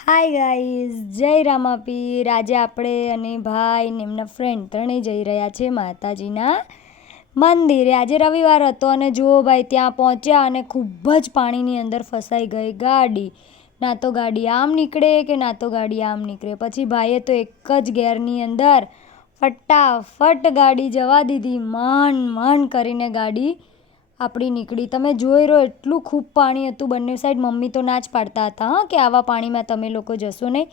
Hi guys, જય રામાપીર. આજે આપણે અને ભાઈ ને એમના ફ્રેન્ડ ત્રણેય જઈ રહ્યા છે માતાજીના મંદિરે. આજે રવિવાર હતો અને જુઓ ભાઈ, ત્યાં પહોંચ્યા અને ખૂબ જ પાણીની અંદર ફસાઈ ગઈ ગાડી. ના તો ગાડી આમ નીકળે કે ના તો ગાડી આમ નીકળે. પછી ભાઈએ તો એક જ ગેરની અંદર ફટાફટ ગાડી જવા દીધી. માંડ કરીને ગાડી આપણી નીકળી. તમે જોઈ રહ્યો એટલું ખૂબ પાણી હતું બંને સાઈડ. મમ્મી તો ના જ પાડતા હતા કે આવા પાણીમાં તમે લોકો જશો નહીં,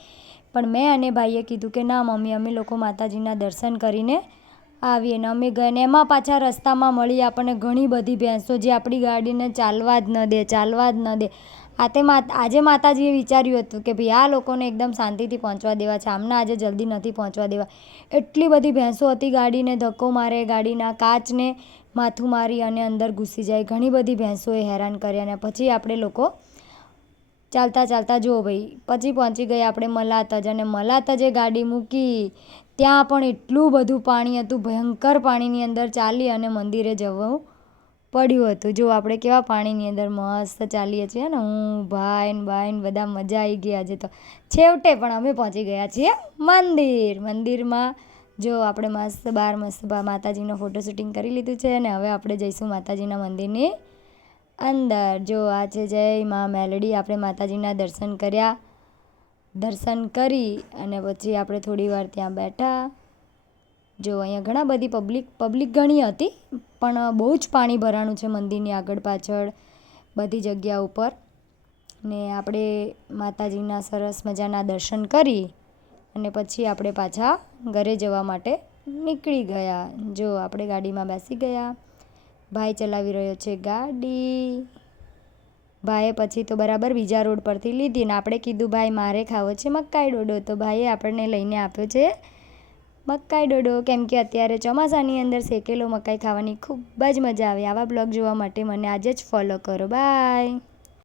પણ મેં અને ભાઈએ કીધું કે ના મમ્મી, અમે લોકો માતાજીના દર્શન કરીને આવીએ. ને અમે ગયા ને એમાં પાછા રસ્તામાં મળી આપણને ઘણી બધી ભેંસો જે આપણી ગાડીને ચાલવા જ ન દે. આજે માતાજીએ વિચાર્યું હતું કે ભાઈ આ લોકોને એકદમ શાંતિથી પહોંચવા દેવા છે, આમને આજે જલ્દી નથી પહોંચવા દેવા. એટલી બધી ભેંસો હતી, ગાડીને ધક્કો મારે, ગાડીના કાચને માથું મારી અને અંદર ઘૂસી જાય. ઘણી બધી ભેંસોએ હેરાન કર્યા. અને પછી આપણે લોકો ચાલતા જુઓ ભાઈ, પછી પહોંચી ગયા આપણે મલાતજ. અને મલાતજે ગાડી મૂકી, ત્યાં પણ એટલું બધું પાણી હતું, ભયંકર પાણીની અંદર ચાલી અને મંદિરે જવું પડ્યું હતું. જો આપણે કેવા પાણીની અંદર મસ્ત ચાલીએ છીએ ને, હું ભાઈ ને બધા મજા આવી ગઈ આજે તો. છેવટે પણ અમે પહોંચી ગયા છીએ મંદિરમાં. જો આપણે મસ્ત માતાજીનો ફોટો શૂટિંગ કરી લીધું છે અને હવે આપણે જઈશું માતાજીના મંદિરની અંદર. જો આ છે જય મા મેલડી. આપણે માતાજીના દર્શન કર્યા. દર્શન કરી અને પછી આપણે થોડી વાર ત્યાં બેઠા. જો અહીંયા ઘણા બધી પબ્લિક ઘણી હતી, પણ બહુ જ પાણી ભરાણું છે મંદિરની આગળ પાછળ બધી જગ્યા ઉપર. ને આપણે માતાજીના સરસ મજાના દર્શન કરી અને પછી આપણે પાછા ઘરે જવા માટે નીકળી ગયા. જો આપણે ગાડીમાં બેસી ગયા. ભાઈ ચલાવી રહ્યો છે ગાડી. ભાઈએ પછી તો બરાબર બીજા રોડ પરથી લીધી ને આપણે કીધું ભાઈ મારે ખાવો છે મકાઈ ડોડો. તો ભાઈએ આપણને લઈને આપ્યો છે મકાઈ ડોડો, કેમ કે અત્યારે ચોમાસાની અંદર શેકેલો મકાઈ ખાવાની ખૂબ જ મજા આવે. આવા બ્લોગ જોવા માટે મને આજે જ ફોલો કરો. બાય.